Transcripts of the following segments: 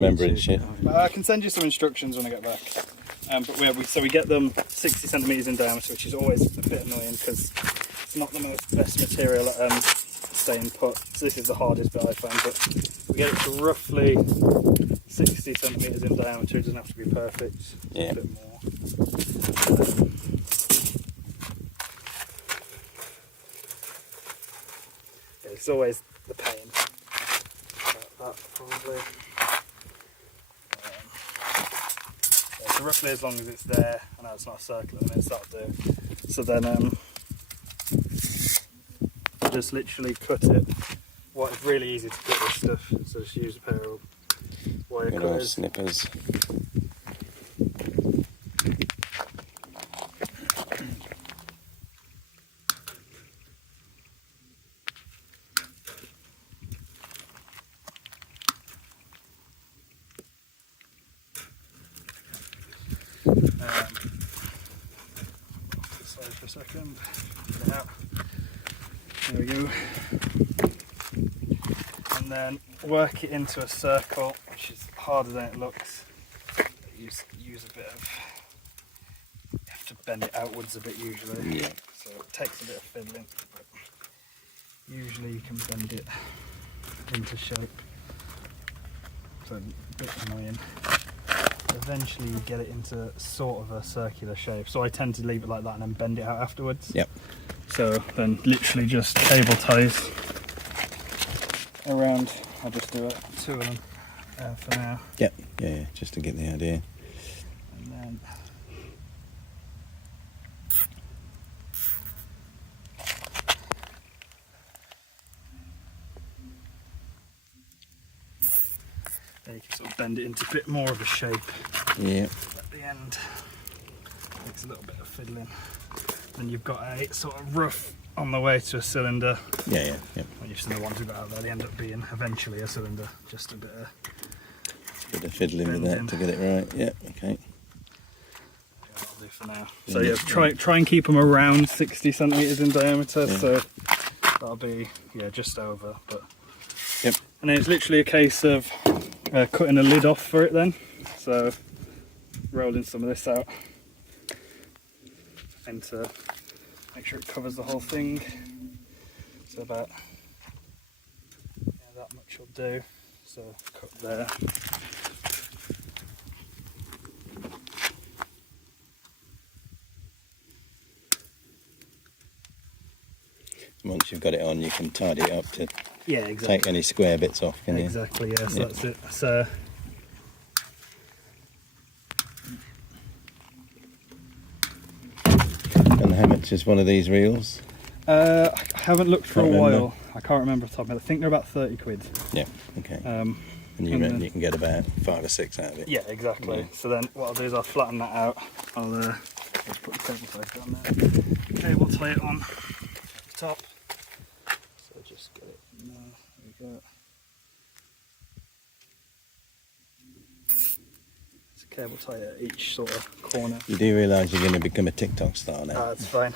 Remembering shit. I can send you some instructions when I get back. But we get them 60 centimeters in diameter, which is always a bit annoying because it's not the best material at staying put. So this is the hardest bit I found. But we get it to roughly 60 centimeters in diameter. It doesn't have to be perfect. Yeah. A bit more. Yeah, it's always the pain. That probably. So roughly as long as it's there, I know it's not a circle at the minute, that'll do. So then just literally cut it. Well, it's really easy to cut this stuff, so just use a pair of wire cutters. Snippers. This way for a second. Get it out. There we go. And then work it into a circle, which is harder than it looks. Use a bit of. You have to bend it outwards a bit usually. Yeah. So it takes a bit of fiddling, but usually you can bend it into shape. So a bit annoying. Eventually you get it into sort of a circular shape. So I tend to leave it like that and then bend it out afterwards. Yep. So then literally just cable ties around. I'll just do it, 2 of them for now. Yep. Yeah, just to get the idea. And then there you can sort of bend it into a bit more of a shape. Yeah. At the end, takes a little bit of fiddling. Then you've got a sort of rough on the way to a cylinder. Yeah, yeah, yeah. When you've seen the ones we've got out there, they end up being eventually a cylinder. Just a bit of Fiddling with that to get it right. Yeah, okay. that'll do for now. So yeah, try and keep them around 60 centimeters in diameter. Yeah. So that'll be just over. But Yep. and then it's literally a case of cutting a lid off for it then. So rolling some of this out and to make sure it covers the whole thing. So about that much will do. So cut there. Once you've got it on, you can tidy it up to Exactly. take any square bits off, can you? Exactly, yes, Yeah. that's it. So And how much is one of these reels? I haven't looked for Can't a remember. while. I can't remember off the top of my head. I think they're about 30 quid. Yeah, okay. Um, and you and reckon then- you can get about 5 or 6 out of it? yeah, exactly. Yeah. So then what I'll do is I'll flatten that out. I'll just put the cable tie down there. Cable tie it on the top. So just get it. There we go. It's a cable tie at each sort of corner. You do realise you're going to become a TikTok star now? That's fine.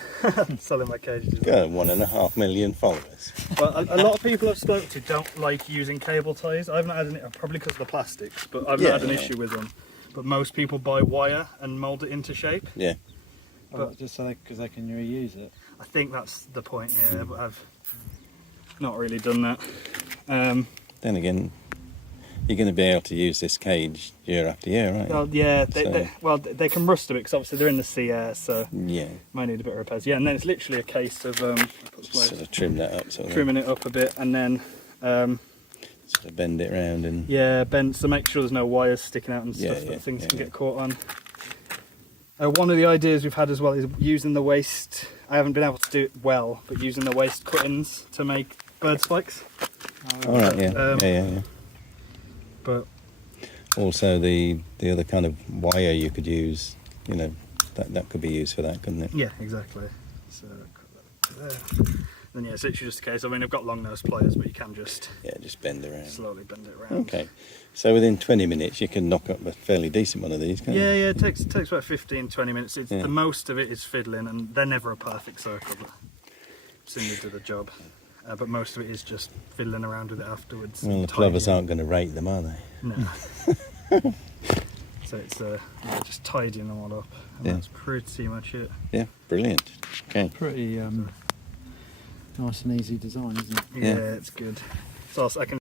Selling my cages. Got 1.5 million followers. Well, a lot of people I've spoken to don't like using cable ties. I haven't had any, probably because of the plastics, but I've not had an issue with them. But most people buy wire and mould it into shape. Yeah. But just so because they can reuse it. I think that's the point, yeah, but I've not really done that. Then again, you're going to be able to use this cage year after year, right? Well, yeah, So- they can rust a bit because obviously they're in the sea air, so Yeah. might need a bit of repairs. Yeah, and then it's literally a case of Sort of trim that up, sort of. trimming it up a bit, and then Sort of bend it round and. yeah, bend so make sure there's no wires sticking out and Yeah, stuff yeah, that things yeah, can yeah. get caught on. One of the ideas we've had as well is using the waste. I haven't been able to do it well, but using the waste cuttings to make bird spikes. All right, yeah, yeah. But Also, the other kind of wire you could use, you know, that could be used for that, couldn't it? yeah, exactly. So cut that to there. Then yeah, it's literally just a case. I mean, I've got long nose pliers, but you can just Yeah, just bend around. slowly bend it around. Okay, so within 20 minutes you can knock up a fairly decent one of these, can't Yeah, you? yeah, it takes about 15-20 minutes. It's Yeah. the most of it is fiddling, and they're never a perfect circle, but soon they do the job. but most of it is just fiddling around with it afterwards. Well, the tidying plovers it. aren't going to rate them, are they? No. So it's just tidying them all up, and Yeah. that's pretty much it. Yeah, brilliant. Okay. Pretty nice and easy design, isn't it? Yeah, it's good. So I can